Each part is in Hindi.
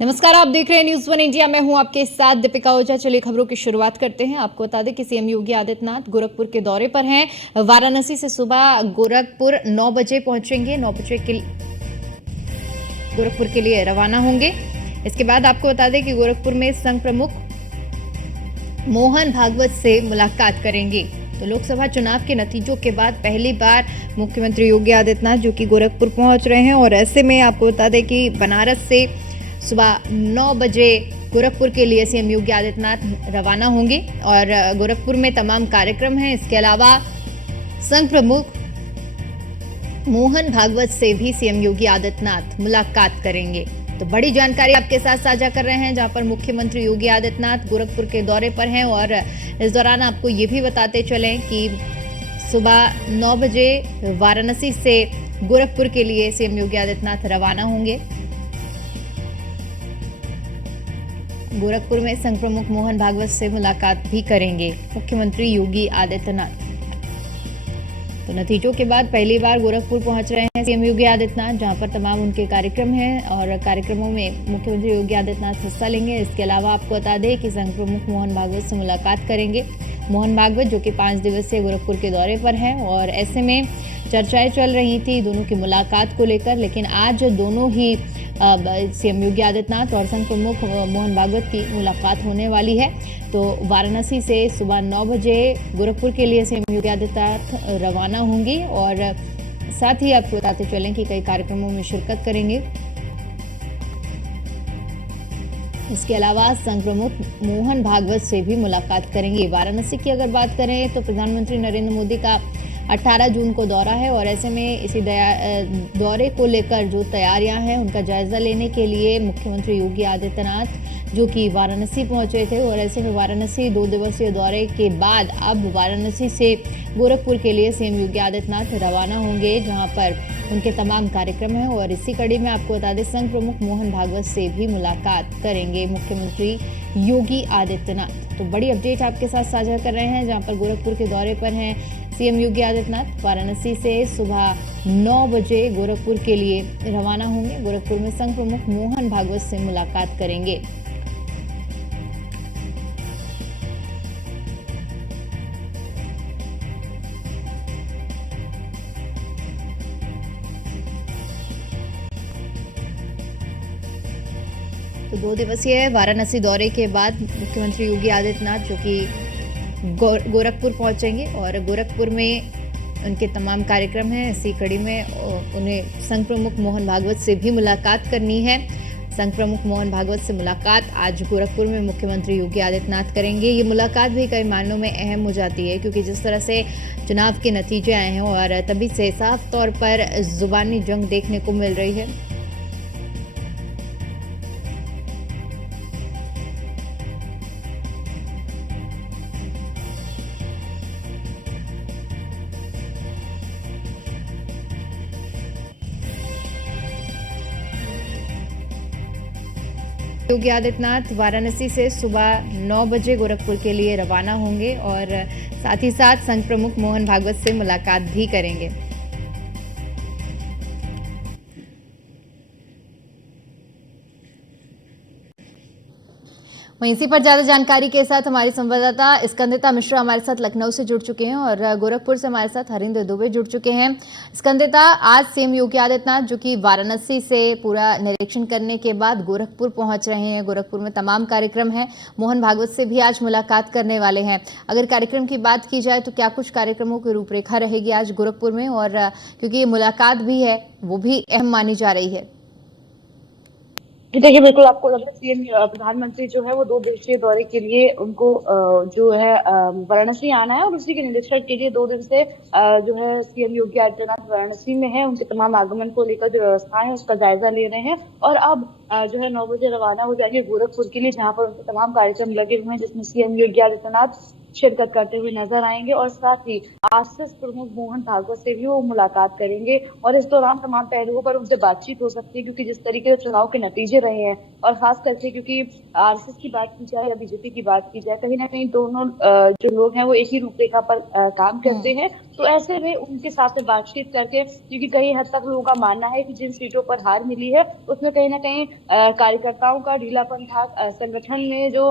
नमस्कार, आप देख रहे हैं न्यूज़ वन इंडिया। मैं हूं आपके साथ दीपिका ओझा। चलिए खबरों की शुरुआत करते हैं। आपको बता दें कि सीएम योगी आदित्यनाथ गोरखपुर के दौरे पर हैं। वाराणसी से सुबह गोरखपुर 9 बजे पहुंचेंगे। 9 बजे के गोरखपुर के लिए रवाना होंगे। इसके बाद आपको बता दें कि गोरखपुर में संघ प्रमुख मोहन भागवत से मुलाकात करेंगे। तो लोकसभा चुनाव के नतीजों के बाद पहली बार मुख्यमंत्री योगी आदित्यनाथ जो कि गोरखपुर पहुंच रहे हैं, और ऐसे में आपको बता दें कि बनारस से सुबह 9 बजे गोरखपुर के लिए सीएम योगी आदित्यनाथ रवाना होंगे और गोरखपुर में तमाम कार्यक्रम हैं। इसके अलावा संघ प्रमुख मोहन भागवत से भी सीएम योगी आदित्यनाथ मुलाकात करेंगे। तो बड़ी जानकारी आपके साथ साझा कर रहे हैं, जहां पर मुख्यमंत्री योगी आदित्यनाथ गोरखपुर के दौरे पर हैं। और इस दौरान आपको ये भी बताते चलें कि सुबह 9 बजे वाराणसी से गोरखपुर के लिए सीएम योगी आदित्यनाथ रवाना होंगे। गोरखपुर में संघ प्रमुख मोहन भागवत से मुलाकात भी करेंगे मुख्यमंत्री योगी आदित्यनाथ। तो नतीजों के बाद पहली बार गोरखपुर पहुंच रहे हैं सीएम योगी आदित्यनाथ, जहां पर तमाम उनके कार्यक्रम हैं और कार्यक्रमों में मुख्यमंत्री योगी आदित्यनाथ हिस्सा लेंगे। इसके अलावा आपको बता दें कि संघ प्रमुख मोहन भागवत से मुलाकात करेंगे। मोहन भागवत जो कि 5 दिवसीय गोरखपुर के दौरे पर हैं, और ऐसे में चर्चाएं चल रही थी दोनों की मुलाकात को लेकर, लेकिन आज दोनों ही सीएम योगी आदित्यनाथ और संघ प्रमुख मोहन भागवत की मुलाकात होने वाली है। तो वाराणसी से सुबह 9 बजे गोरखपुर के लिए सीएम योगी आदित्यनाथ रवाना होंगे और साथ ही आपको बताते चलें कि कई कार्यक्रमों में शिरकत करेंगे। इसके अलावा संघ प्रमुख मोहन भागवत से भी मुलाकात करेंगे। वाराणसी की अगर बात करें तो प्रधानमंत्री नरेंद्र मोदी का 18 जून को दौरा है, और ऐसे में इसी दौरे को लेकर जो तैयारियां हैं उनका जायजा लेने के लिए मुख्यमंत्री योगी आदित्यनाथ जो कि वाराणसी पहुंचे थे, और ऐसे में वाराणसी 2 दिवसीय दौरे के बाद अब वाराणसी से गोरखपुर के लिए सीएम योगी आदित्यनाथ रवाना होंगे, जहां पर उनके तमाम कार्यक्रम हैं। और इसी कड़ी में आपको बता दें संघ प्रमुख मोहन भागवत से भी मुलाकात करेंगे मुख्यमंत्री योगी आदित्यनाथ। तो बड़ी अपडेट आपके साथ साझा कर रहे हैं, जहां पर गोरखपुर के दौरे पर हैं सीएम योगी आदित्यनाथ। वाराणसी से सुबह 9 बजे गोरखपुर के लिए रवाना होंगे। गोरखपुर में संघ प्रमुख मोहन भागवत से मुलाकात करेंगे। तो 2 दिवसीय वाराणसी दौरे के बाद मुख्यमंत्री योगी आदित्यनाथ जो कि गोरखपुर पहुंचेंगे, और गोरखपुर में उनके तमाम कार्यक्रम हैं। इसी कड़ी में उन्हें संघ प्रमुख मोहन भागवत से भी मुलाकात करनी है। संघ प्रमुख मोहन भागवत से मुलाकात आज गोरखपुर में मुख्यमंत्री योगी आदित्यनाथ करेंगे। ये मुलाकात भी कई मायनों में अहम हो जाती है, क्योंकि जिस तरह से चुनाव के नतीजे आए हैं और तभी से साफ तौर पर जुबानी जंग देखने को मिल रही है। योगी आदित्यनाथ वाराणसी से सुबह 9 बजे गोरखपुर के लिए रवाना होंगे और साथ ही साथ संघ प्रमुख मोहन भागवत से मुलाकात भी करेंगे। वहीं इसी पर ज्यादा जानकारी के साथ हमारी संवाददाता स्कंदिता मिश्रा हमारे साथ लखनऊ से जुड़ चुके हैं, और गोरखपुर से हमारे साथ हरिंदर दुबे जुड़ चुके हैं। स्कंदिता, आज सीएम योगी आदित्यनाथ जो कि वाराणसी से पूरा निरीक्षण करने के बाद गोरखपुर पहुंच रहे हैं। गोरखपुर में तमाम कार्यक्रम हैं। मोहन भागवत से भी आज मुलाकात करने वाले हैं। अगर कार्यक्रम की बात की जाए तो क्या कुछ कार्यक्रमों की रूपरेखा रहेगी आज गोरखपुर में, और क्योंकि ये मुलाकात भी है वो भी अहम मानी जा रही है। देखिए, बिल्कुल आपको लग रहा है सीएम प्रधानमंत्री जो है वो 2 दिवसीय दौरे के लिए उनको जो है वाराणसी आना है, और उसी के निरीक्षण के लिए 2 दिन से जो है सीएम योगी आदित्यनाथ वाराणसी में है। उनके तमाम आगमन को लेकर जो व्यवस्था है उसका जायजा ले रहे हैं, और अब जो है 9 बजे रवाना हो जाएंगे गोरखपुर के लिए, जहां पर उनके तमाम कार्यक्रम लगे हुए हैं, जिसमें सीएम योगी आदित्यनाथ शिरकत करते हुए नजर आएंगे, और साथ ही आरएसएस प्रमुख मोहन भागवत से भी वो मुलाकात करेंगे। और इस दौरान तमाम पहलुओं पर उनसे बातचीत हो सकती है, क्योंकि जिस तरीके से चुनाव के नतीजे रहे हैं, और खास करके क्योंकि आरएसएस की बात की जाए या बीजेपी की बात की जाए, कहीं ना कहीं दोनों जो लोग हैं वो एक ही रूपरेखा पर काम करते हैं। तो ऐसे में उनके साथ में बातचीत करके, क्योंकि कई हद तक लोगों का मानना है कि जिन सीटों पर हार मिली है उसमें कहीं ना कहीं कार्यकर्ताओं का ढीलापन था, संगठन में जो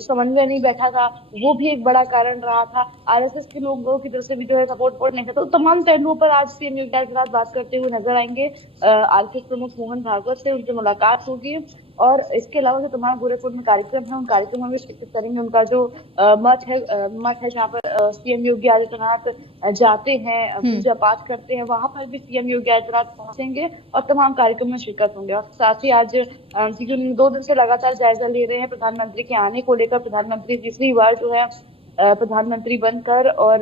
समन्वय नहीं बैठा था वो भी एक बड़ा कारण रहा था। आरएसएस के लोगों की तरफ से भी जो है सपोर्ट नहीं था। तो तमाम पहलुओं पर आज सीएम योगी आदित्यनाथ बात करते हुए नजर आएंगे। आरएसएस प्रमुख मोहन भागवत से उनकी मुलाकात होगी और इसके अलावा जो तमाम गोरखपुर में कार्यक्रम है उन कार्यक्रमों में शिरकत करेंगे। उनका जो मठ है जहाँ पर सीएम योगी आदित्यनाथ जाते हैं, पूजा पाठ करते हैं, वहां पर भी सीएम योगी आदित्यनाथ पहुंचेंगे और तमाम कार्यक्रम में शिरकत होंगे। और साथ ही आज क्योंकि 2 दिन से लगातार जायजा ले रहे हैं प्रधानमंत्री के आने को लेकर, प्रधानमंत्री तीसरी बार जो है प्रधानमंत्री बनकर और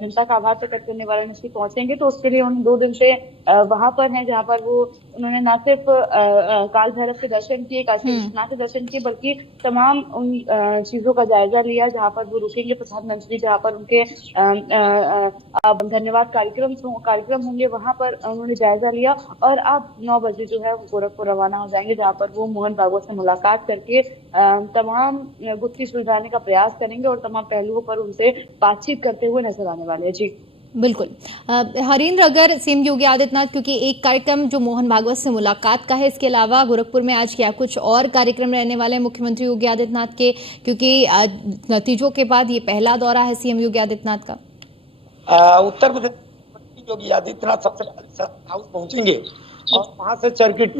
जनता का आभार प्रकट करने वाराणसी पहुंचेंगे। तो उसके लिए उन 2 दिन से वहां पर हैं, जहां पर वो उन्होंने न सिर्फ काल भैरव के दर्शन किए, काशी विश्वनाथ के दर्शन किए, बल्कि तमाम उन चीजों का जायजा लिया जहां पर वो रुकेंगे प्रधानमंत्री, जहां पर उनके धन्यवाद कार्यक्रम होंगे, वहां पर उन्होंने जायजा लिया। और अब 9 बजे जो है वो गोरखपुर रवाना हो जाएंगे, जहां पर वो मोहन भागवत से मुलाकात करके तमाम गुत्थी सुलझाने का प्रयास करेंगे और तमाम पहलुओं पर उनसे बातचीत करते हुए नजर आने वाले हैं। जी बिल्कुल। हरीन्द्र, अगर सीएम योगी आदित्यनाथ, क्योंकि एक कार्यक्रम जो मोहन भागवत से मुलाकात का है, इसके अलावा गोरखपुर में आज क्या कुछ और कार्यक्रम रहने वाले हैं मुख्यमंत्री योगी आदित्यनाथ के, क्योंकि नतीजों के बाद ये पहला दौरा है सीएम योगी आदित्यनाथ का? उत्तर प्रदेश योगी आदित्यनाथ सबसे पहले सदर हाउस पहुंचेंगे और वहां से सर्किट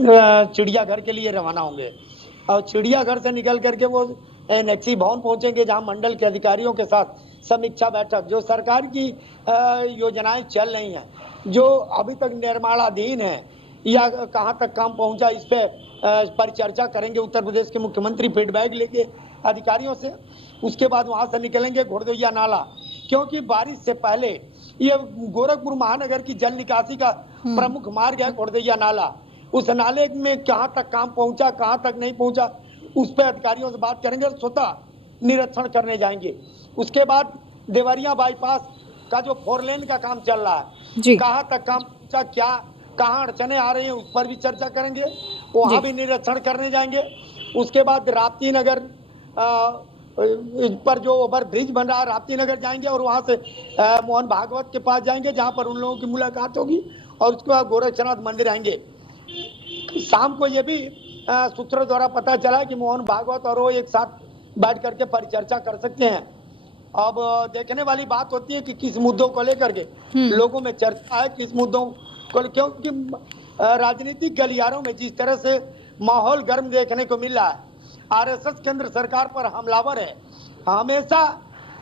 चिड़ियाघर के लिए रवाना होंगे और चिड़ियाघर से निकल करके वो नेक्सी भवन पहुंचेंगे, जहां मंडल के अधिकारियों के साथ समीक्षा बैठक, जो सरकार की योजनाएं चल रही हैं, जो अभी तक निर्माणाधीन है या कहां तक काम पहुंचा, इस पे परिचर्चा करेंगे। उत्तर प्रदेश के मुख्यमंत्री फीडबैक लेके अधिकारियों से, उसके बाद वहां से निकलेंगे घोड़दौया नाला, क्योंकि बारिश से पहले ये गोरखपुर महानगर की जल निकासी का प्रमुख मार्ग है घोड़दौया नाला। उस नाले में कहां तक काम पहुंचा, कहां तक नहीं पहुंचा, उस पर अधिकारियों से बात करेंगे और स्वतः निरीक्षण करने जाएंगे। उसके बाद देवरिया बाईपास का जो 4 लेन का काम चल रहा है, कहां तक काम पहुंचा, क्या कहां अड़चने आ रही हैं, उस पर भी चर्चा करेंगे, वहां भी निरीक्षण करने जाएंगे। उसके बाद राप्ती नगर पर जो ओवर ब्रिज बन रहा है, राप्ती नगर जाएंगे और वहां से मोहन भागवत के पास जाएंगे, जहां पर उन लोगों की मुलाकात होगी और उसके बाद गोरक्षनाथ मंदिर आएंगे। शाम को ये भी सूत्रों द्वारा पता चला कि मोहन भागवत और वो एक साथ बैठ करके परिचर्चा कर सकते हैं। अब देखने वाली बात होती है कि किस मुद्दों को लेकर के लोगों में चर्चा है, किस मुद्दों को, क्योंकि राजनीतिक गलियारों में जिस तरह से माहौल गर्म देखने को मिल रहा है, आरएसएस केंद्र सरकार पर हमलावर है। हमेशा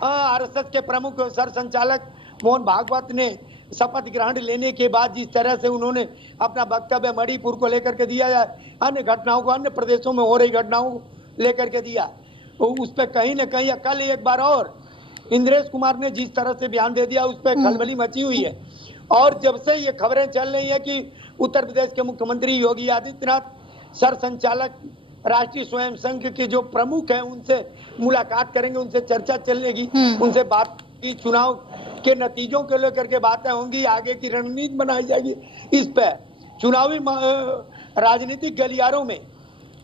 आरएसएस के प्रमुख सर संचालक मोहन भागवत ने शपथ ग्रहण लेने के बाद जिस तरह से उन्होंने अपना वक्तव्य मणिपुर को लेकर के दिया या अन्य घटनाओं को, अन्य प्रदेशों में हो रही घटनाओं को लेकर के दिया, तो उस पर कहीं न कहीं कल एक बार और इंद्रेश कुमार ने जिस तरह से बयान दे दिया, उस पर खलबली मची हुई है। और जब से ये खबरें चल रही है कि उत्तर प्रदेश के मुख्यमंत्री योगी आदित्यनाथ सर संचालक राष्ट्रीय स्वयं संघ के जो प्रमुख हैं उनसे मुलाकात करेंगे, उनसे चर्चा चलेगी, उनसे बात की, चुनाव के नतीजों को लेकर के बातें होंगी, आगे की रणनीति बनाई जाएगी। इस पे चुनावी राजनीतिक गलियारों में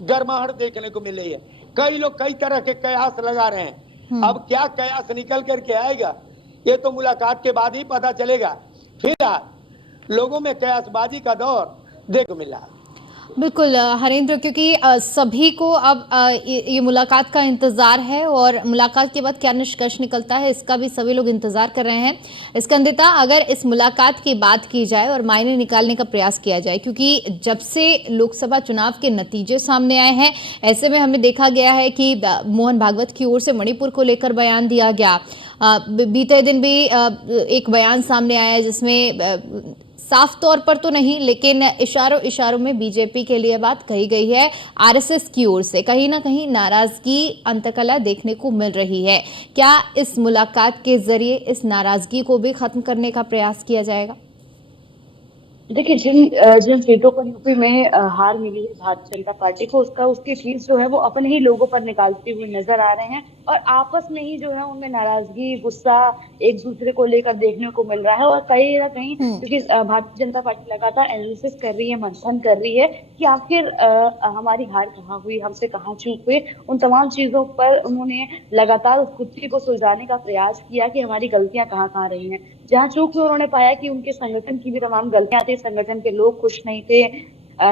गर्माहट देखने को मिल रही है। कई लोग कई तरह के कयास लगा रहे हैं। अब क्या कयास निकल करके आएगा ये तो मुलाकात के बाद ही पता चलेगा। फिलहाल लोगों में कयासबाजी का दौर देखने मिला। बिल्कुल हरेंद्र, क्योंकि सभी को अब ये मुलाकात का इंतजार है और मुलाकात के बाद क्या निष्कर्ष निकलता है इसका भी सभी लोग इंतजार कर रहे हैं। स्कंदिता, अगर इस मुलाकात की बात की जाए और मायने निकालने का प्रयास किया जाए, क्योंकि जब से लोकसभा चुनाव के नतीजे सामने आए हैं, ऐसे में हमने देखा गया है कि मोहन भागवत की ओर से मणिपुर को लेकर बयान दिया गया। बीते दिन भी एक बयान सामने आया जिसमें साफ तौर पर तो नहीं, लेकिन इशारों में बीजेपी के लिए बात कही गई है। आरएसएस की ओर से कहीं ना कहीं नाराजगी अंतकला देखने को मिल रही है। क्या इस मुलाकात के जरिए इस नाराजगी को भी खत्म करने का प्रयास किया जाएगा? देखिए, जिन सीटों पर यूपी में हार मिली है भारतीय जनता पार्टी को, उसका उसकी फीस जो है वो अपने ही लोगों पर निकालते हुए नजर आ रहे हैं और आपस में ही जो है उनमें नाराजगी, गुस्सा एक दूसरे को लेकर देखने को मिल रहा है। और कहीं ना कहीं हम्म। क्योंकि भारतीय जनता पार्टी लगातार एनालिसिस कर रही है, मंथन कर रही है कि आखिर हमारी हार कहाँ हुई, हमसे कहाँ चूक हुई। उन तमाम चीजों पर उन्होंने लगातार उस गुत्थी को सुलझाने का प्रयास किया कि हमारी गलतियां कहाँ कहाँ रही हैं। जहाँ चूक हुई उन्होंने पाया कि उनके संगठन की भी तमाम गलतियां थी, संगठन के लोग खुश नहीं थे,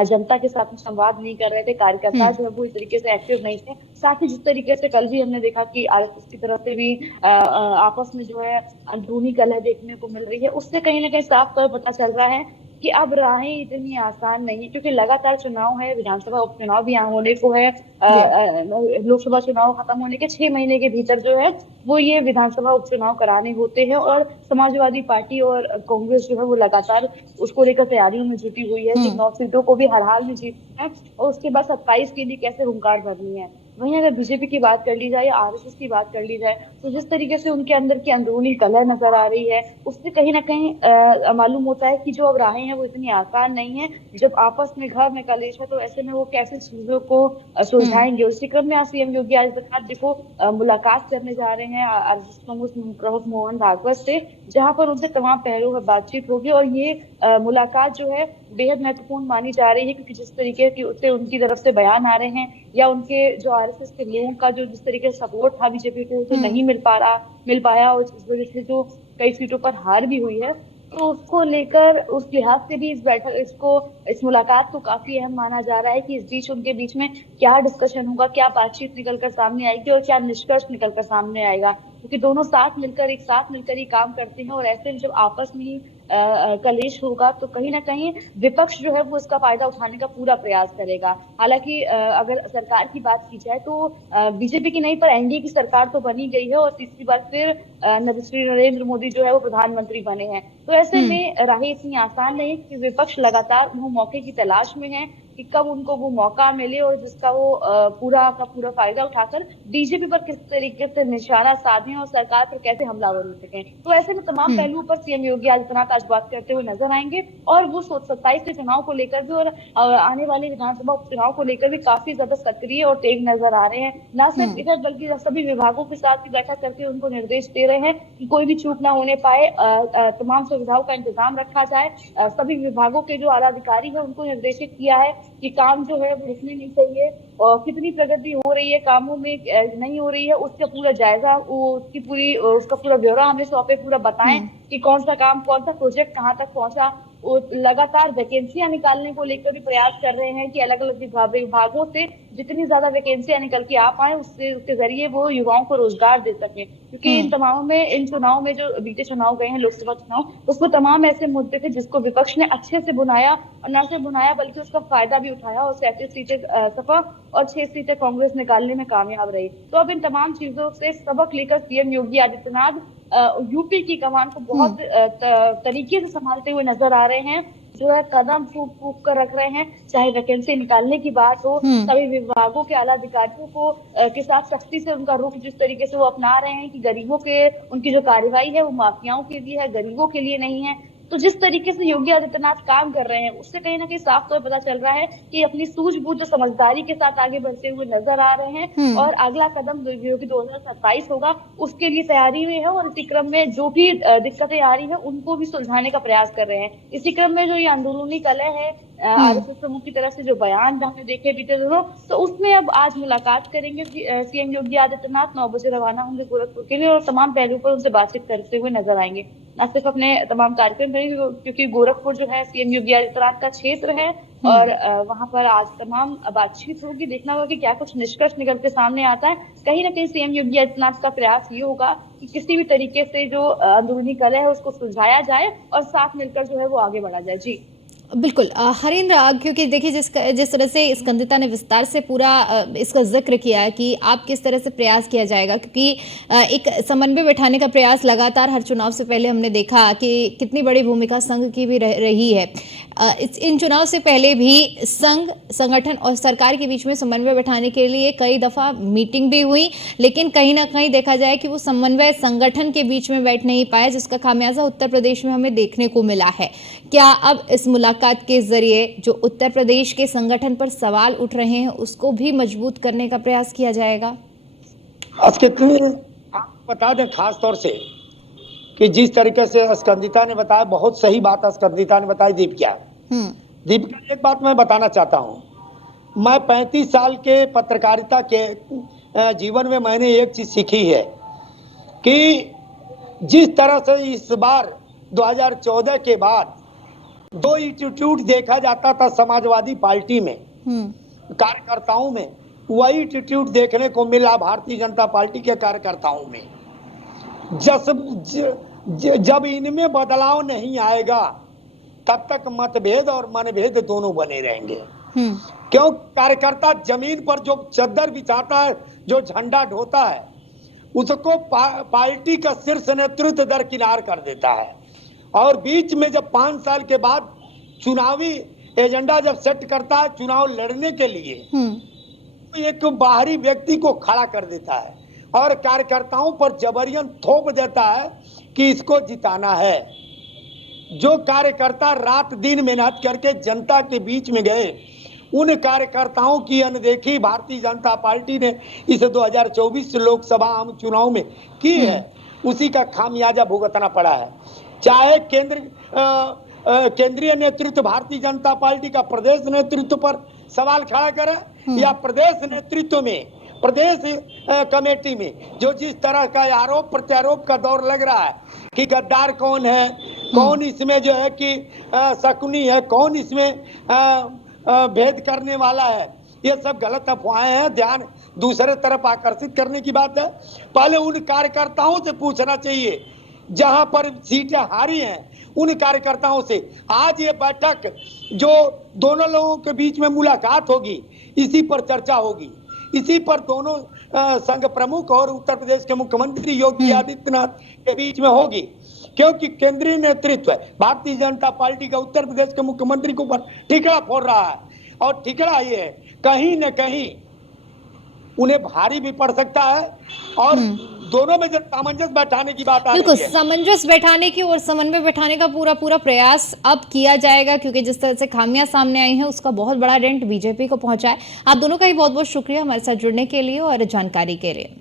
जनता के साथ में संवाद नहीं कर रहे थे, कार्यकर्ता हम्म। जो है वो इस तरीके से एक्टिव नहीं थे। साथ ही जिस तरीके से कल भी हमने देखा कि आरएसएस की तरफ से भी आपस में जो है अंदरूनी कलह देखने को मिल रही है, उससे कहीं ना कहीं साफ तौर पता चल रहा है कि अब राहें इतनी आसान नहीं है, क्योंकि लगातार चुनाव है, विधानसभा उपचुनाव भी यहाँ होने को है, जी। लोकसभा चुनाव खत्म होने के 6 महीने के भीतर जो है वो ये विधानसभा उपचुनाव कराने होते हैं। और समाजवादी पार्टी और कांग्रेस जो है वो लगातार उसको लेकर तैयारियों में जुटी हुई है कि हम्म। 9 सीटों को भी हर हाल में जीतना है और उसके बाद 27 के लिए कैसे हुंकार भरनी है। वहीं अगर बीजेपी की बात कर ली जाए या आरएसएस की बात कर ली जाए, तो जिस तरीके से उनके अंदर की अंदरूनी कलह नजर आ रही है, उससे कहीं ना कहीं मालूम होता है कि जो अब राहें हैं वो इतनी आसान नहीं है। जब आपस में घर में कलेश है तो ऐसे में वो कैसे चीजों को हम्म। सुलझाएंगे। उसी क्रम में आज सीएम योगी आदित्यनाथ देखो मुलाकात करने जा रहे हैं आरएसएस प्रमुख मोहन भागवत से, जहां पर उनसे तमाम पहलुओं पर बातचीत होगी। और ये मुलाकात जो है बेहद महत्वपूर्ण मानी जा रही है, क्योंकि जिस तरीके की उससे उनकी तरफ से बयान आ रहे हैं या उनके जो आरएसएस के लोगों का जो जिस तरीके से सपोर्ट था बीजेपी को, तो हम्म। नहीं मिल पाया और इस वजह से जो कई सीटों पर हार भी हुई है, तो उसको लेकर उस लिहाज से भी इस मुलाकात को काफी अहम माना जा रहा है कि इस बीच उनके बीच में क्या डिस्कशन होगा, क्या बातचीत निकल कर सामने आएगी और क्या निष्कर्ष निकल कर सामने आएगा। क्योंकि दोनों एक साथ मिलकर ही काम करते हैं और ऐसे में जब आपस में ही कलेश होगा तो कहीं ना कहीं विपक्ष जो है वो इसका फायदा उठाने का पूरा प्रयास करेगा। हालांकि अगर सरकार की बात की जाए तो बीजेपी की नहीं पर एनडीए की सरकार तो बनी गई है और तीसरी बार फिर श्री नरेंद्र मोदी जो है वो प्रधानमंत्री बने हैं। तो ऐसे हम्म। में राहें इतनी आसान नहीं कि विपक्ष लगातार वो मौके की तलाश में है कि कब उनको वो मौका मिले और जिसका वो पूरा का पूरा फायदा उठाकर बीजेपी पर किस तरीके से निशाना साधें और सरकार पर कैसे हमलावर हो सकें। तो ऐसे में तमाम हम्म। पहलुओं पर सीएम योगी आदित्यनाथ आज बात करते हुए नजर आएंगे और वो 27 के चुनाव को लेकर भी और आने वाले विधानसभा उपचुनाव को लेकर भी काफी ज्यादा सक्रिय और तेज नजर आ रहे हैं। न सिर्फ हम्म। इधर बल्कि सभी विभागों के साथ भी बैठक करके उनको निर्देश दे रहे हैं कि कोई भी चूक ना होने पाए, तमाम सुविधाओं का इंतजाम रखा जाए। सभी विभागों के जो आला अधिकारी है उनको निर्देशित किया है कि काम जो है वो रुकने नहीं चाहिए और कितनी प्रगति हो रही है कामों में, नहीं हो रही है उसका पूरा जायजा, उसका पूरा ब्यौरा हमें सौंपे, पूरा बताएं हम्म। कि कौन सा काम, कौन सा प्रोजेक्ट कहाँ तक पहुंचा। वो लगातार वैकेंसियां निकालने को लेकर भी प्रयास कर रहे हैं कि अलग अलग विभागों से जितनी ज्यादा वैकेंसियां निकल के आ पाए उसके जरिए वो युवाओं को रोजगार दे सके। क्योंकि इन चुनाव में जो बीते चुनाव गए हैं, लोकसभा चुनाव, उसमें तमाम ऐसे मुद्दे थे जिसको विपक्ष ने अच्छे से बुनाया और न सिर्फ बुनाया बल्कि उसका फायदा भी उठाया और 37 सीटें सपा और 6 सीटें कांग्रेस निकालने में कामयाब रही। तो अब इन तमाम चीजों से सबक लेकर सीएम योगी आदित्यनाथ यूपी की कमान को बहुत हम्म। तरीके से संभालते हुए नजर आ रहे हैं, जो है कदम फूक फूक कर रख रहे हैं। चाहे वैकेंसी निकालने की बात हो, हम्म। सभी विभागों के आला अधिकारियों को के साथ सख्ती से उनका रुख जिस तरीके से वो अपना रहे हैं कि गरीबों के उनकी जो कार्रवाई है वो माफियाओं के लिए है, गरीबों के लिए नहीं है। तो जिस तरीके से योगी आदित्यनाथ काम कर रहे हैं उससे कहीं ना कहीं साफ तौर पता चल रहा है कि अपनी सूझबूझ और समझदारी के साथ आगे बढ़ते हुए नजर आ रहे हैं हम्म। और अगला कदम जो कि 2027 होगा उसके लिए तैयारी में है और इसी क्रम में जो भी दिक्कतें आ रही है उनको भी सुलझाने का प्रयास कर रहे हैं। इसी क्रम में जो ये अंदरूनी कलह है, हम्म। आरएसएस प्रमुख की तरफ से जो बयान हमने देखे बीते दिनों, तो उसमें अब आज मुलाकात करेंगे सीएम योगी आदित्यनाथ। 9 बजे रवाना होंगे गोरखपुर के लिए और तमाम पहलुओं पर उनसे बातचीत करते हुए नजर आएंगे। न सिर्फ अपने तमाम कार्यक्रम करेंगे क्योंकि गोरखपुर जो है सीएम योगी आदित्यनाथ का क्षेत्र है और वहां पर आज तमाम बातचीत होगी। देखना होगा कि क्या कुछ निष्कर्ष निकल के सामने आता है। कहीं ना कहीं सीएम योगी आदित्यनाथ का प्रयास ये होगा कि किसी भी तरीके से जो अंदरूनी कलह है उसको सुलझाया जाए और साथ मिलकर जो है वो आगे बढ़ा जाए। जी। बिल्कुल हरेंद्र, क्योंकि देखिए जिस तरह से स्कंदिता ने विस्तार से पूरा इसका जिक्र किया कि आप किस तरह से प्रयास किया जाएगा, क्योंकि एक समन्वय बैठाने का प्रयास लगातार हर चुनाव से पहले हमने देखा कि कितनी बड़ी भूमिका संघ की भी रही है। इन चुनाव से पहले भी संघ, संगठन और सरकार के बीच में समन्वय बैठाने के लिए कई दफा मीटिंग भी हुई, लेकिन कहीं ना कहीं देखा जाए कि वो समन्वय संगठन के बीच में बैठ नहीं पाया, जिसका खामियाजा उत्तर प्रदेश में हमें देखने को मिला है। क्या अब इस मुलाकात के जरिए जो उत्तर प्रदेश के संगठन पर सवाल उठ रहे हैं उसको भी मजबूत करने का प्रयास किया जाएगा? आप बता दें खास तौर से कि जिस तरीके से स्कंदिता ने बताया, बहुत सही बात स्कंदिता ने बताई। दीपिका, एक बात मैं बताना चाहता हूं। मैं 35 साल के पत्रकारिता के जीवन में मैंने एक चीज सीखी है कि जिस तरह से इस बार 2014 के बाद 2 एटीट्यूड देखा जाता था समाजवादी पार्टी में, कार्यकर्ताओं में, वही एटीट्यूड देखने को मिला भारतीय जनता पार्टी के कार्यकर्ताओं में। जब इनमें बदलाव नहीं आएगा तब तक मतभेद और मनभेद दोनों बने रहेंगे। क्यों? कार्यकर्ता जमीन पर जो चद्दर बिछाता है, जो झंडा ढोता है, उसको पार्टी का शीर्ष नेतृत्व दरकिनार कर देता है। और बीच में जब 5 साल के बाद चुनावी एजेंडा जब सेट करता है चुनाव लड़ने के लिए, तो एक बाहरी व्यक्ति को खड़ा कर देता है और कार्यकर्ताओं पर जबरियन थोप देता है कि इसको जिताना है। जो कार्यकर्ता रात दिन मेहनत करके जनता के बीच में गए, उन कार्यकर्ताओं की अनदेखी भारतीय जनता पार्टी ने इस 2024 लोकसभा आम चुनाव में की है, उसी का खामियाजा भुगतना पड़ा है। चाहे केंद्रीय नेतृत्व भारतीय जनता पार्टी का प्रदेश नेतृत्व पर सवाल खड़ा करे, या प्रदेश नेतृत्व में, प्रदेश कमेटी में जो जिस तरह का आरोप प्रत्यारोप का दौर लग रहा है कि गद्दार कौन है, कौन इसमें जो है कि शकुनी है, कौन इसमें भेद करने वाला है, ये सब गलत अफवाहें हैं। ध्यान दूसरे तरफ आकर्षित करने की बात है। पहले उन कार्यकर्ताओं से पूछना चाहिए जहां पर सीटें हारी हैं, उन कार्यकर्ताओं से। आज ये बैठक जो दोनों लोगों के बीच में मुलाकात होगी, इसी पर चर्चा होगी, इसी पर दोनों संघ प्रमुख और उत्तर प्रदेश के मुख्यमंत्री योगी आदित्यनाथ के बीच में होगी। क्योंकि केंद्रीय नेतृत्व भारतीय जनता पार्टी का उत्तर प्रदेश के मुख्यमंत्री के ऊपर ठिकरा फोड़ रहा है, और ठिकरा ये है कहीं न कहीं उन्हें भारी भी पड़ सकता है। और दोनों में जब सामंजस्य बैठाने की बात आ रही है, बिल्कुल सामंजस्य बैठाने की और समन्वय बैठाने का पूरा प्रयास अब किया जाएगा, क्योंकि जिस तरह से खामियां सामने आई हैं उसका बहुत बड़ा डेंट बीजेपी को पहुंचा है। आप दोनों का ही बहुत बहुत शुक्रिया हमारे साथ जुड़ने के लिए और जानकारी के लिए।